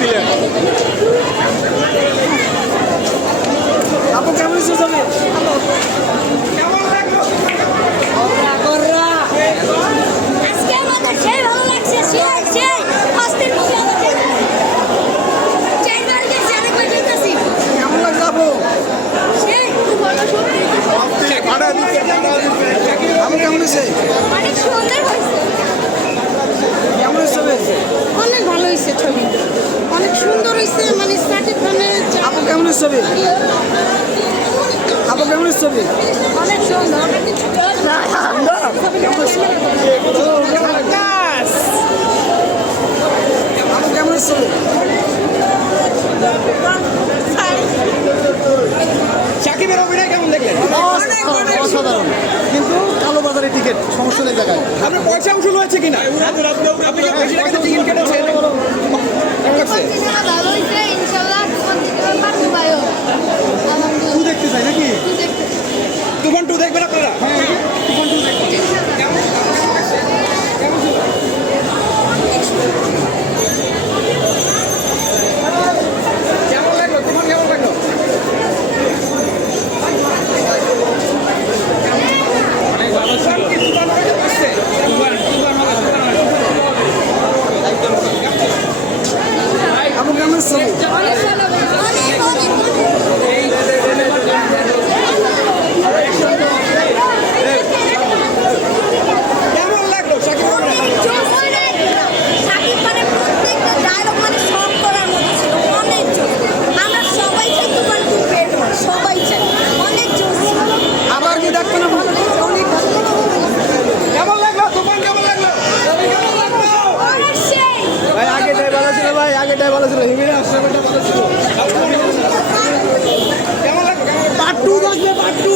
filha. Dá pra câmera, seus amigos. ছবি? আপু কেমন ছবি? অনেক সুন্দর আপু কেমন ছবি? সাকিবের অভিনয় কেমন দেখলেন? অসাধারণ। কিন্তু কালো বাজারে টিকিট সমস্যা নেই জায়গায়। আপনার পয়সা উসুল হয়েছে কিনা? আপনি কি বেশি টাকাতে টিকিট কেটেছেন কেমন লাগছে? ভালো হয়েছে ইনশাল্লাহ তোমার থেকে পারব ভাইও তুই দেখতে চাই নাকি তুফান টু দেখবেন আপনারা কেমন লাগল তুফান কেমন লাগল তুফান কি তুফান হয়ে আসছে? আপু কেমন হয়েছে ছবি অনেক ভালো অনেক অনেক কেমন লাগল সাকিব অনেক সাকিব খানের প্রত্যেকটা ডায়লগ মানে সব করার মতো ছিল অনেক জোর আমরা সবাই চাই তোমার খুব বের হয় সবাই চাই অনেক জোর ছিল আবার কি দেখবেন আপু অনেক ভালো কেমন লাগল তুফান কেমন লাগল কেমন লাগল অনেক সেই ভাই আগেটাই ভালো ছিল ভাই আগেটাই ভালো ছিল হিমের আশ্রমটা ভালো ছিল কেমন লাগল কেমন লাগল? পার্ট টু দেখবে পার্ট টু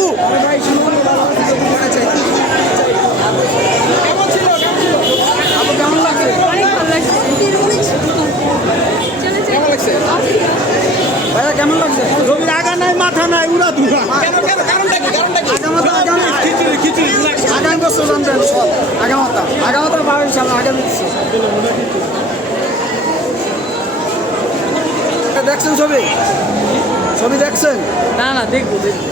কেমন ছিল কেমন ছিল আপু কেমন লাগছে কেমন লাগছে ভাইয়া, কেমন লাগছে? রবির আগা নাই, মাথা নাই, উড়া ধুরা। কেন কেন কারণটা কি কারণটা কি খিচুড়ি আগামী বছর জানবেন সব আগামতা আগামতা বারো সাল আগামী দেখছেন ছবি? ছবি দেখছেন? না না দেখব দেখব।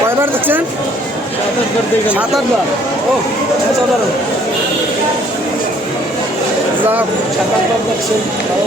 কয়বার দেখছেন? সাত আটবার? ও সাধারণ। সাত আটবার দেখছেন ভালো